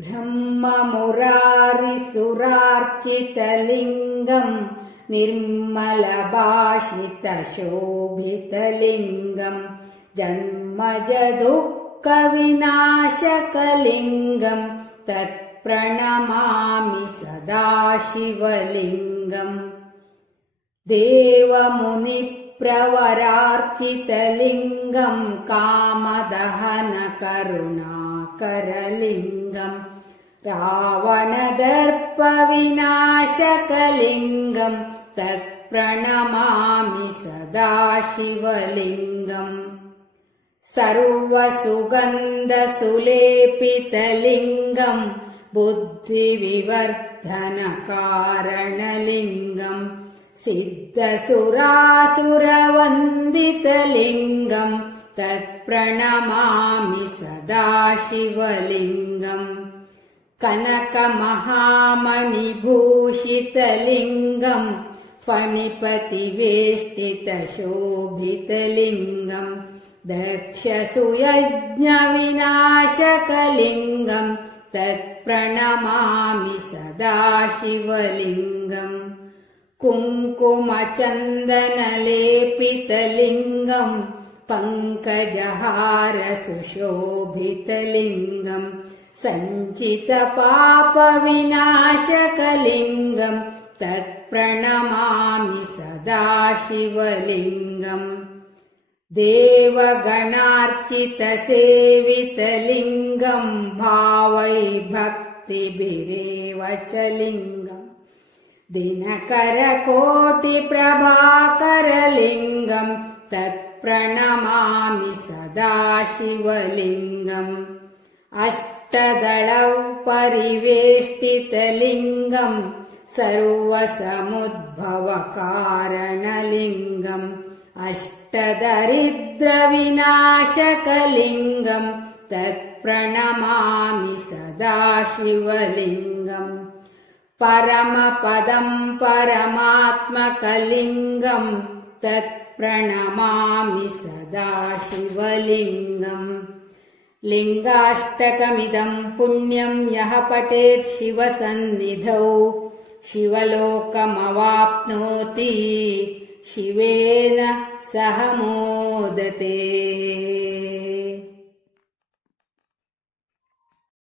ब्रह्ममुरारिसुरार्चितलिङ्गम् निर्मलभाषितशोभितलिङ्गम् जन्मजदुःखविनाशकलिङ्गम् तत्प्रणमामि सदा शिवलिङ्गम् देवमुनिप्रवरार्चितलिङ्गम् कामदहनकरुणाकरलिङ्गम् रावणदर्पविनाशकलिङ्गम् तत्प्रणमामि सदा शिवलिङ्गम् सर्वसुगन्धसुलेपितलिङ्गम् बुद्धिविवर्धनकारणलिङ्गम् सिद्धसुरासुरवन्दितलिङ्गम् तत्प्रणमामि सदा शिवलिङ्गम् कनकमहामणिभूषितलिङ्गम्। फणिपतिवेष्टितशोभितलिङ्गम्। दक्षसुयज्ञविनाशकलिङ्गम्। तत्प्रणमामि सदा शिवलिङ्गम् कुङ्कुमचन्दनलेपितलिङ्गम् पङ्कजहारसुशोभितलिङ्गम् सञ्चितपापविनाशकलिङ्गम् तत्प्रणमामि सदा शिवलिङ्गम् देवगणार्चितसेवितलिङ्गम् भावै भक्तिभिरेव च लिङ्गम् दिनकरकोटिप्रभाकरलिङ्गम् तत्प्रणमामि सदा शिवलिङ्गम् अष्टदलौ परिवेष्टितलिङ्गम् सर्वसमुद्भवकारणलिङ्गम्। अष्टदरिद्रविनाशकलिङ्गम् तत्प्रणमामि सदा शिवलिङ्गम् परमपदम् परमात्मकलिङ्गम् तत्प्रणमामि सदा शिवलिङ्गम्। लिङ्गाष्टकमिदम् पुण्यम् यः पठेत् शिवसन्निधौ। शिवलोकमवाप्नोति। शिवेन सह मोदते